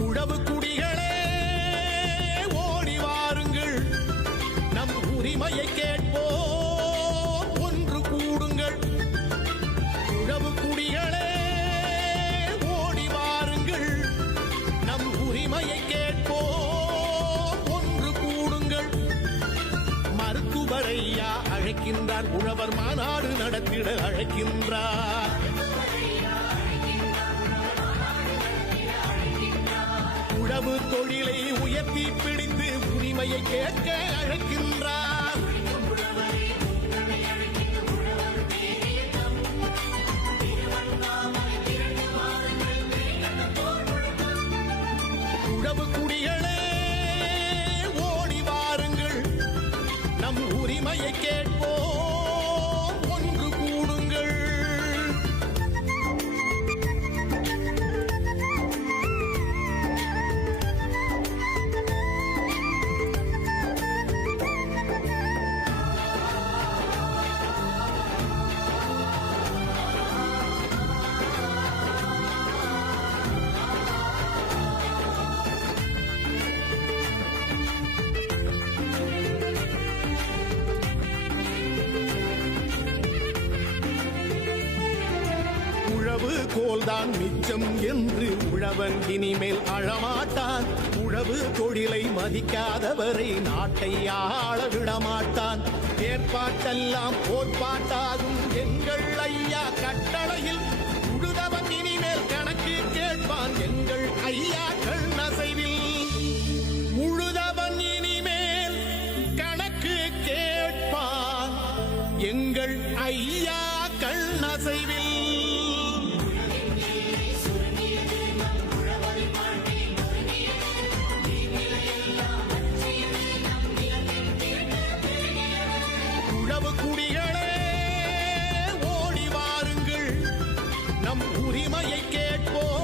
உழவு குடிகளே ஓடி வாருங்கள். நம் உரிமையை கேட்போம் ஒன்று கூடுங்கள். உழவு குடிகளே ஓடி வாருங்கள். நம் உரிமையை கேட்போம் ஒன்று கூடுங்கள். மருத்துவரையா அழைக்கின்றார் உழவர் மாநாடு நடத்திட அழைக்கின்றார். உழவு தொழிலை உயர்த்தி பிடித்து உரிமையை கேட்க அழைக்கின்றார். உழவு குடிகளே ஓடி வாருங்கள். நம் உரிமையை கேட்போம். தான் மிச்சம் என்று உழவன் இனிமேல் அழமாட்டான். உழவு தொழிலை மதிக்காதவரை நாட்டை ஆள விடமாட்டான். ஏற்பாட்டெல்லாம் போர்ப்பாட்டாகும் எங்கள் ஐயா கட்டளையில். உழுதவன் இனிமேல் கணக்கு கேட்பான் எங்கள் ஐயாக்கள் நசைவில். உழுதவன் இனிமேல் கணக்கு கேட்பான் எங்கள் ஐயா கண் நசைவில். நம் உரிமையை கேட்போம்.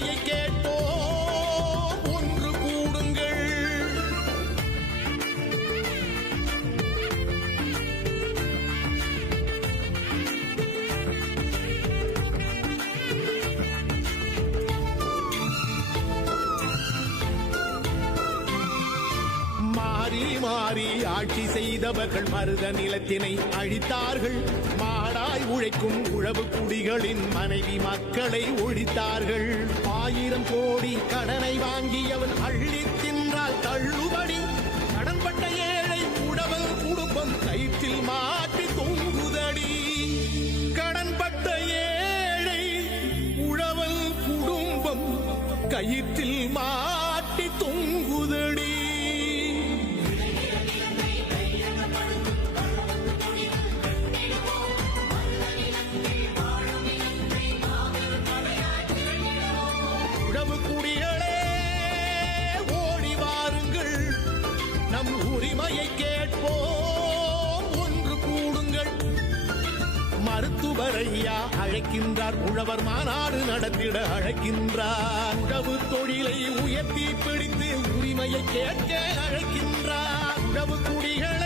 உரிமையை கேட்போம் மாறி மாறி ஆட்சி செய்தவர்கள் மருத நிலத்தினை அழித்தார்கள். மாடாய் உழைக்கும் உழவு குடிகளின் மனைவி மக்களை ஒழித்தார்கள். ஆயிரம் கோடி கடனை வாங்கியவன் அள்ளி தின்றால் தள்ளுபடி. கடன்பட்ட ஏழை உடவல் குடும்பம் கயிற்றில் மாற்றி தொங்குதடி. கடன்பட்ட ஏழை உழவன் குடும்பம் கயிற்றில் நம் உரிமையை கேட்போம். ஒன்று கூடுங்கள். மருத்துவரையா அழைக்கின்றார். உழவர் மாநாடு நடத்திட அழைக்கின்றார். உழவு தொழிலை உயர்த்தி பிடித்து உரிமையை கேட்க அழைக்கின்றார். உழவு குடிகள்